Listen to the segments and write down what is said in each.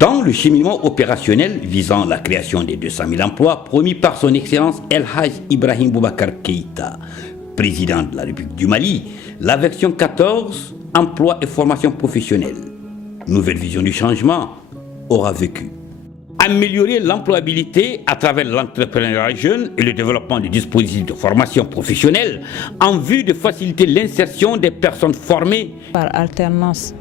Dans le cheminement opérationnel visant la création des 200 000 emplois promis par son Excellence El Hadj Ibrahim Boubacar Keïta, président de la République du Mali, la version 14, emploi et formation professionnelle, nouvelle vision du changement, aura vécu. Améliorer l'employabilité à travers l'entrepreneuriat jeune et le développement des dispositifs de formation professionnelle en vue de faciliter l'insertion des personnes formées. Par alternance,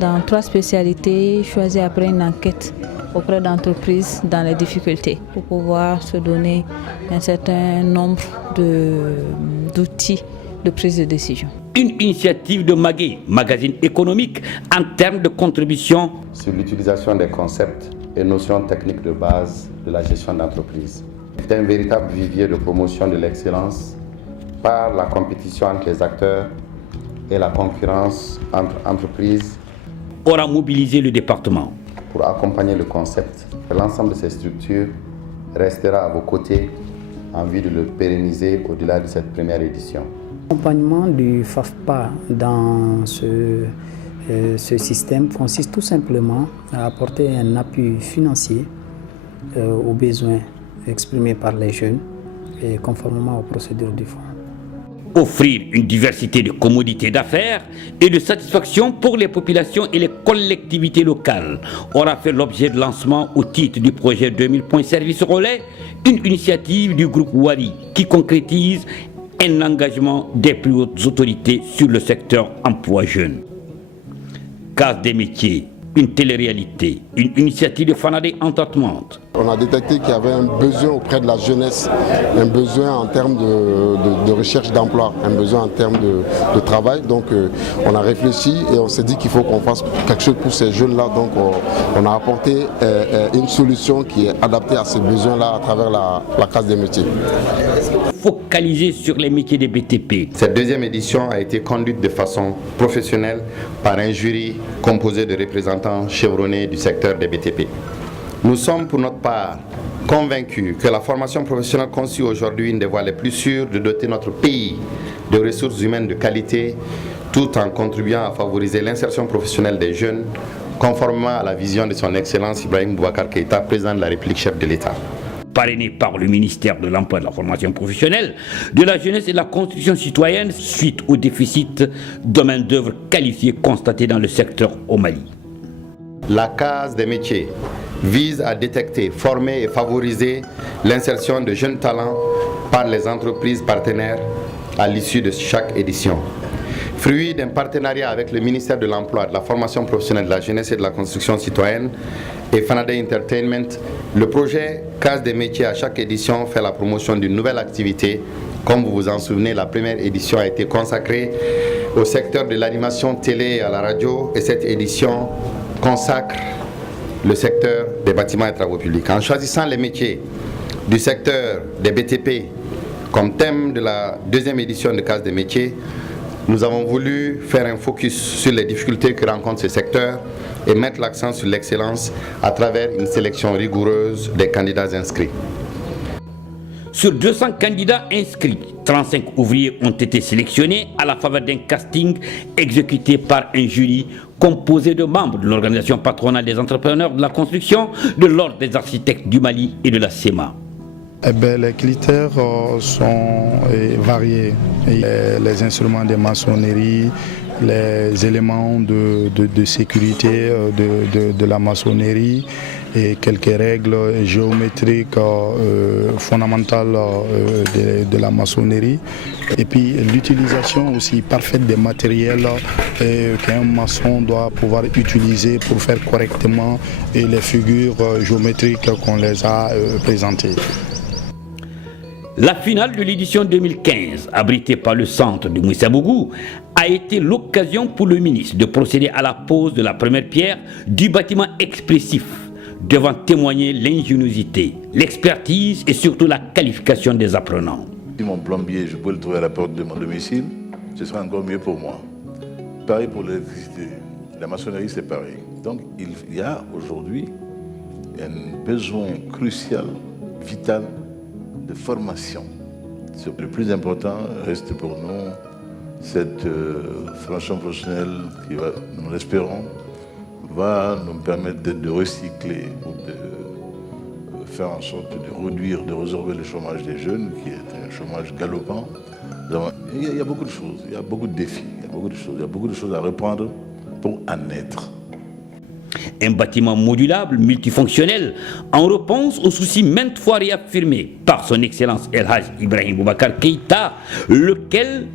dans 3 spécialités choisies après une enquête auprès d'entreprises dans les difficultés pour pouvoir se donner un certain nombre d'outils de prise de décision. Une initiative de Magué, magazine économique, en termes de contribution sur l'utilisation des concepts et notions techniques de base de la gestion d'entreprise. C'est un véritable vivier de promotion de l'excellence par la compétition entre les acteurs et la concurrence entre entreprises. Aura mobilisé le département. Pour accompagner le concept, l'ensemble de ces structures restera à vos côtés en vue de le pérenniser au-delà de cette première édition. L'accompagnement du FAFPA dans ce système consiste tout simplement à apporter un appui financier aux besoins exprimés par les jeunes et conformément aux procédures du fonds. Offrir une diversité de commodités d'affaires et de satisfaction pour les populations et les collectivités locales aura fait l'objet de lancement au titre du projet 2000 points service relais, une initiative du groupe Wari qui concrétise un engagement des plus hautes autorités sur le secteur emploi jeune. Case des métiers, une télé-réalité, une initiative de Fanadé Entertainment. On a détecté qu'il y avait un besoin auprès de la jeunesse, un besoin en termes de recherche d'emploi, un besoin en termes de travail. Donc on a réfléchi et on s'est dit qu'il faut qu'on fasse quelque chose pour ces jeunes-là. Donc on a apporté une solution qui est adaptée à ces besoins-là à travers la case des métiers. Focalisé sur les métiers des BTP. Cette deuxième édition a été conduite de façon professionnelle par un jury composé de représentants chevronnés du secteur des BTP. Nous sommes pour notre part convaincus que la formation professionnelle constitue aujourd'hui une des voies les plus sûres de doter notre pays de ressources humaines de qualité tout en contribuant à favoriser l'insertion professionnelle des jeunes conformément à la vision de son Excellence Ibrahim Boubacar Keïta, président de la République, chef de l'État. Parrainé par le ministère de l'Emploi et de la Formation professionnelle, de la Jeunesse et de la Construction citoyenne suite au déficit de main-d'œuvre qualifiée constaté dans le secteur au Mali. La case des métiers vise à détecter, former et favoriser l'insertion de jeunes talents par les entreprises partenaires à l'issue de chaque édition. Fruit d'un partenariat avec le ministère de l'Emploi, de la Formation professionnelle, de la Jeunesse et de la Construction citoyenne et Fanadé Entertainment, le projet Case des métiers à chaque édition fait la promotion d'une nouvelle activité. Comme vous vous en souvenez, la première édition a été consacrée au secteur de l'animation télé et à la radio et cette édition consacre le secteur des bâtiments et travaux publics. En choisissant les métiers du secteur des BTP comme thème de la deuxième édition de Case des métiers, nous avons voulu faire un focus sur les difficultés que rencontre ce secteur et mettre l'accent sur l'excellence à travers une sélection rigoureuse des candidats inscrits. Sur 200 candidats inscrits, 35 ouvriers ont été sélectionnés à la faveur d'un casting exécuté par un jury composé de membres de l'Organisation patronale des entrepreneurs de la construction, de l'Ordre des architectes du Mali et de la SEMA. Les critères sont variés. Les instruments de maçonnerie, les éléments de sécurité de la maçonnerie et quelques règles géométriques fondamentales de la maçonnerie. Et puis l'utilisation aussi parfaite des matériels qu'un maçon doit pouvoir utiliser pour faire correctement les figures géométriques qu'on les a présentées. La finale de l'édition 2015, abritée par le centre de Mouissabougou, a été l'occasion pour le ministre de procéder à la pose de la première pierre du bâtiment expressif, devant témoigner l'ingéniosité, l'expertise et surtout la qualification des apprenants. Si mon plombier, je peux le trouver à la porte de mon domicile, ce sera encore mieux pour moi. Pareil pour l'électricité, la maçonnerie c'est pareil. Donc il y a aujourd'hui un besoin crucial, vital, de formation. Le plus important reste pour nous cette formation professionnelle qui va, nous l'espérons, va nous permettre de recycler ou de faire en sorte de réduire, de résorber le chômage des jeunes, qui est un chômage galopant. Il y a beaucoup de choses, il y a beaucoup de défis, il y a beaucoup de choses à reprendre pour en être. Un bâtiment modulable, multifonctionnel, en réponse aux soucis maintes fois réaffirmés par son Excellence El Hadj Ibrahim Boubacar Keïta, lequel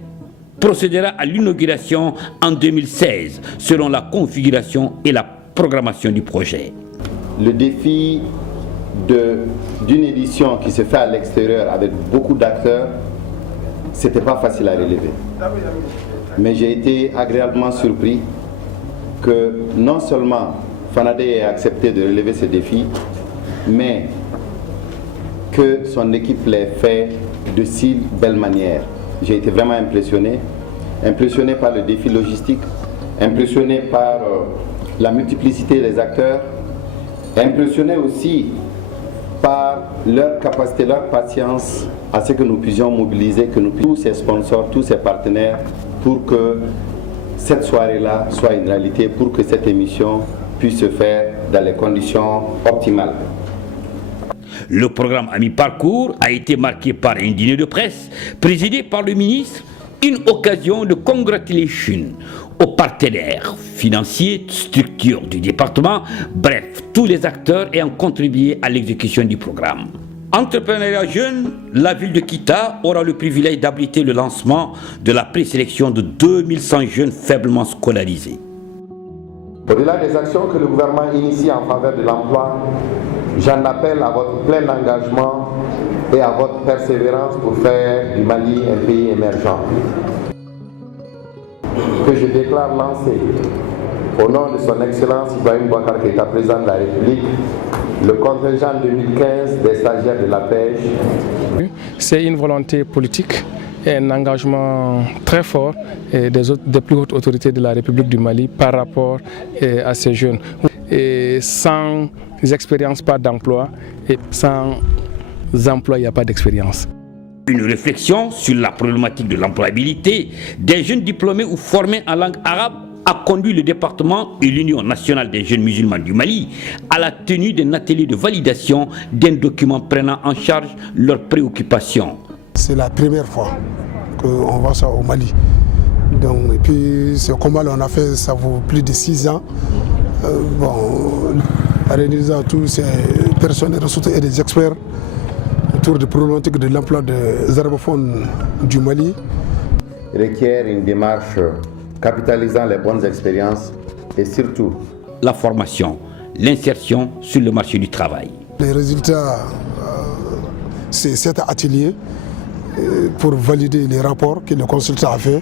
procédera à l'inauguration en 2016, selon la configuration et la programmation du projet. Le défi d'une édition qui se fait à l'extérieur avec beaucoup d'acteurs, c'était pas facile à relever. Mais j'ai été agréablement surpris que non seulement Fanadé ait accepté de relever ce défi, mais que son équipe l'ait fait de si belle manière. J'ai été vraiment impressionné par le défi logistique, impressionné par la multiplicité des acteurs, impressionné aussi par leur capacité, leur patience à ce que nous puissions mobiliser, tous ces sponsors, tous ces partenaires, pour que cette soirée-là soit une réalité, pour que cette émission puisse se faire dans les conditions optimales. Le programme à mi-parcours a été marqué par un dîner de presse présidé par le ministre, une occasion de congratulation aux partenaires financiers, structures du département, bref, tous les acteurs ayant contribué à l'exécution du programme. Entrepreneuriat jeune, la ville de Keïta aura le privilège d'abriter le lancement de la présélection de 2100 jeunes faiblement scolarisés. Au-delà des actions que le gouvernement initie en faveur de l'emploi, j'en appelle à votre plein engagement et à votre persévérance pour faire du Mali un pays émergent. Que je déclare lancé au nom de son Excellence Ibrahim Boubacar Keïta, président de la République, le contingent 2015 des stagiaires de la pêche. C'est une volonté politique et un engagement très fort des plus hautes autorités de la République du Mali par rapport à ces jeunes. Et sans expérience, pas d'emploi, et sans emploi, il n'y a pas d'expérience. Une réflexion sur la problématique de l'employabilité des jeunes diplômés ou formés en langue arabe a conduit le département et l'Union nationale des jeunes musulmans du Mali à la tenue d'un atelier de validation d'un document prenant en charge leurs préoccupations. C'est la première fois qu'on voit ça au Mali. Donc, et puis ce combat-là, on a fait ça pour plus de 6 ans. En réalisant tous ces personnes des ressources et des experts autour des problématiques de l'emploi des arabophones du Mali. Requiert une démarche capitalisant les bonnes expériences et surtout la formation, l'insertion sur le marché du travail. Les résultats, c'est cet atelier pour valider les rapports que le consultant a fait.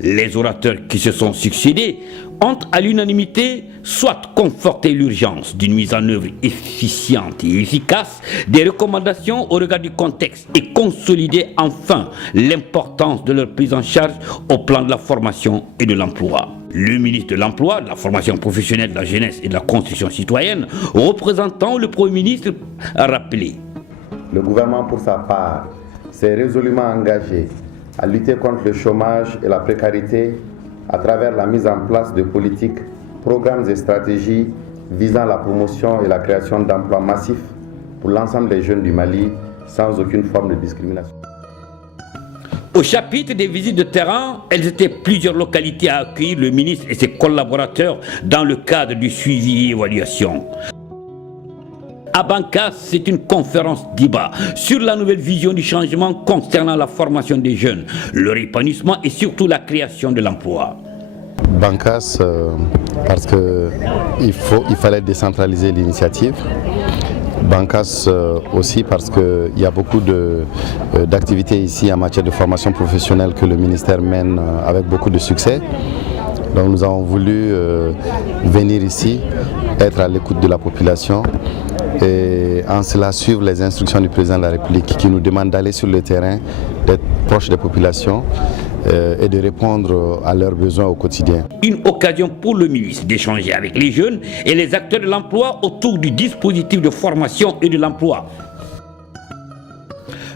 Les orateurs qui se sont succédés ont à l'unanimité soit conforté l'urgence d'une mise en œuvre efficiente et efficace des recommandations au regard du contexte et consolidé enfin l'importance de leur prise en charge au plan de la formation et de l'emploi. Le ministre de l'Emploi, de la formation professionnelle, de la jeunesse et de la construction citoyenne, représentant le Premier ministre, a rappelé. Le gouvernement, pour sa part, s'est résolument engagé à lutter contre le chômage et la précarité à travers la mise en place de politiques, programmes et stratégies visant la promotion et la création d'emplois massifs pour l'ensemble des jeunes du Mali sans aucune forme de discrimination. Au chapitre des visites de terrain, elles étaient plusieurs localités à accueillir le ministre et ses collaborateurs dans le cadre du suivi et évaluation. À Bankas, c'est une conférence débat sur la nouvelle vision du changement concernant la formation des jeunes, leur épanouissement et surtout la création de l'emploi. Bankas, parce qu'il fallait décentraliser l'initiative. Bankas aussi parce qu'il y a beaucoup d'activités ici en matière de formation professionnelle que le ministère mène avec beaucoup de succès. Donc nous avons voulu venir ici, être à l'écoute de la population et en cela suivre les instructions du président de la République qui nous demande d'aller sur le terrain, d'être proche des populations et de répondre à leurs besoins au quotidien. Une occasion pour le ministre d'échanger avec les jeunes et les acteurs de l'emploi autour du dispositif de formation et de l'emploi.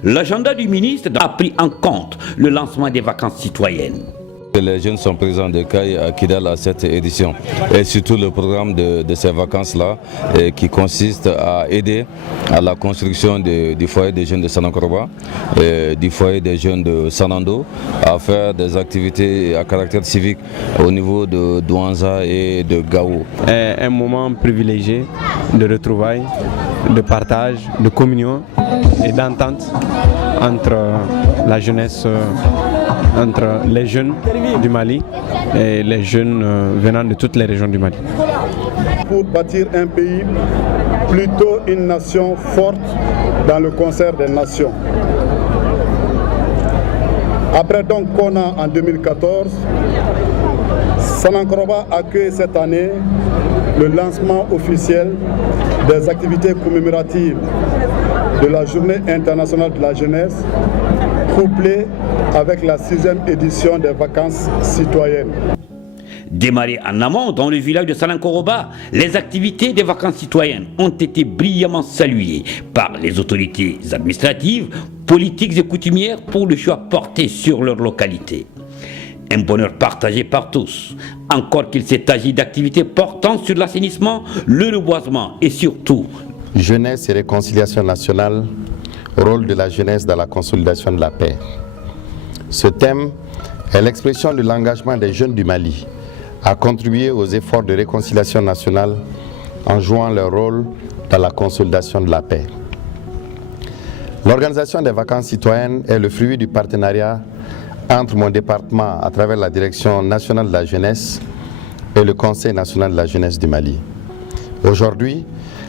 L'agenda du ministre a pris en compte le lancement des vacances citoyennes. Les jeunes sont présents de Caille à Kidal à cette édition et surtout le programme de ces vacances-là qui consiste à aider à la construction du foyer des jeunes de Sanankoroba, du foyer des jeunes de Sanando, à faire des activités à caractère civique au niveau de Douanza et de Gao. Un moment privilégié de retrouvailles, de partage, de communion et d'entente entre la jeunesse, entre les jeunes du Mali et les jeunes venant de toutes les régions du Mali. Pour bâtir un pays, plutôt une nation forte dans le concert des nations. Après donc Kona en 2014, Sanankoroba accueille cette année le lancement officiel des activités commémoratives de la Journée internationale de la jeunesse, couplée avec la 6e édition des vacances citoyennes. Démarrées en amont dans le village de Sanankoroba, les activités des vacances citoyennes ont été brillamment saluées par les autorités administratives, politiques et coutumières pour le choix porté sur leur localité. Un bonheur partagé par tous, encore qu'il s'est agi d'activités portant sur l'assainissement, le reboisement et surtout jeunesse et réconciliation nationale, rôle de la jeunesse dans la consolidation de la paix. Ce thème est l'expression de l'engagement des jeunes du Mali à contribuer aux efforts de réconciliation nationale en jouant leur rôle dans la consolidation de la paix. L'organisation des vacances citoyennes est le fruit du partenariat entre mon département à travers la Direction nationale de la jeunesse et le Conseil national de la jeunesse du Mali. Aujourd'hui,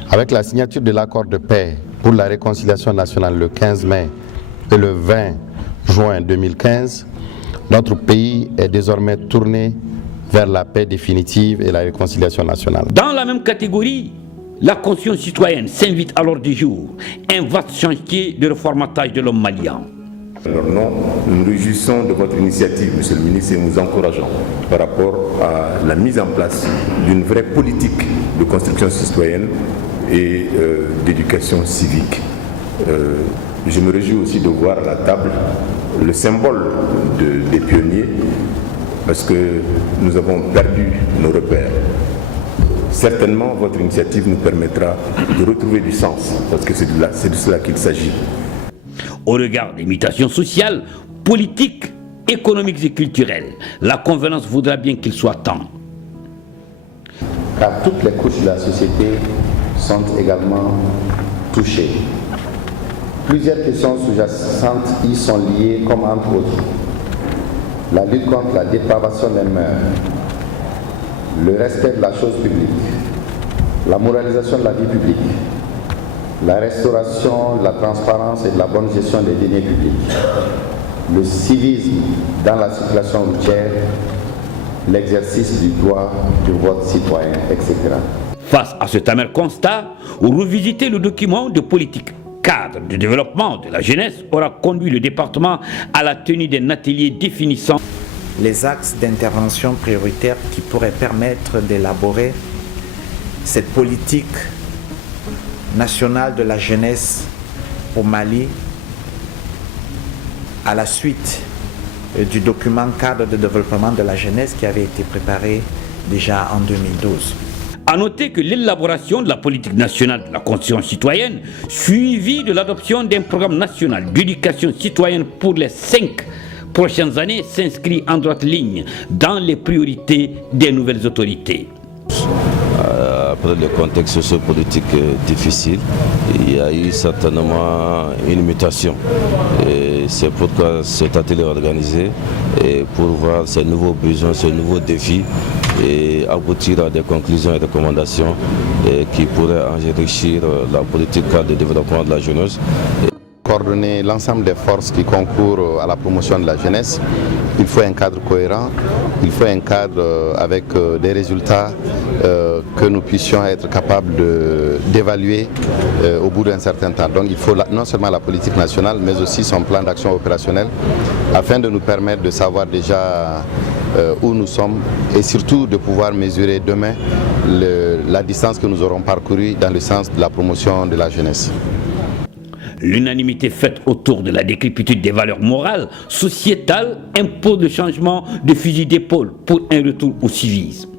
avec la signature de l'accord de paix pour la réconciliation nationale le 15 mai et le 20 juin 2015, notre pays est désormais tourné vers la paix définitive et la réconciliation nationale. Dans la même catégorie, la conscience citoyenne s'invite à l'ordre du jour, un vaste chantier de reformatage de l'homme malien. Alors non, nous nous réjouissons de votre initiative, Monsieur le ministre, et nous encourageons par rapport à la mise en place d'une vraie politique de construction citoyenne et d'éducation civique. Je me réjouis aussi de voir à la table le symbole des pionniers, parce que nous avons perdu nos repères. Certainement, votre initiative nous permettra de retrouver du sens, parce que c'est de cela qu'il s'agit. Au regard des mutations sociales, politiques, économiques et culturelles, la convenance voudra bien qu'il soit temps. Car toutes les couches de la société sont également touchées. Plusieurs questions sous-jacentes y sont liées, comme entre autres la lutte contre la dépravation des mœurs, le respect de la chose publique, la moralisation de la vie publique, la restauration de la transparence et de la bonne gestion des deniers publics, le civisme dans la circulation routière, l'exercice du droit du vote citoyen, etc. Face à cet amer constat, revisiter le document de politique cadre de développement de la jeunesse aura conduit le département à la tenue d'un atelier définissant les axes d'intervention prioritaires qui pourraient permettre d'élaborer cette politique nationale de la jeunesse au Mali à la suite du document cadre de développement de la jeunesse qui avait été préparé déjà en 2012. A noter que l'élaboration de la politique nationale de la conscience citoyenne, suivie de l'adoption d'un programme national d'éducation citoyenne pour les 5 prochaines années, s'inscrit en droite ligne dans les priorités des nouvelles autorités. Après le contexte sociopolitique difficile, il y a eu certainement une mutation. C'est pourquoi cet atelier est organisé et pour voir ces nouveaux besoins, ces nouveaux défis et aboutir à des conclusions et recommandations qui pourraient enrichir la politique de développement de la jeunesse. Coordonner l'ensemble des forces qui concourent à la promotion de la jeunesse, il faut un cadre cohérent, il faut un cadre avec des résultats que nous puissions être capables d'évaluer au bout d'un certain temps. Donc il faut non seulement la politique nationale, mais aussi son plan d'action opérationnel, afin de nous permettre de savoir déjà où nous sommes et surtout de pouvoir mesurer demain la distance que nous aurons parcourue dans le sens de la promotion de la jeunesse. L'unanimité faite autour de la décrépitude des valeurs morales, sociétales, impose le changement de fusil d'épaule pour un retour au civisme.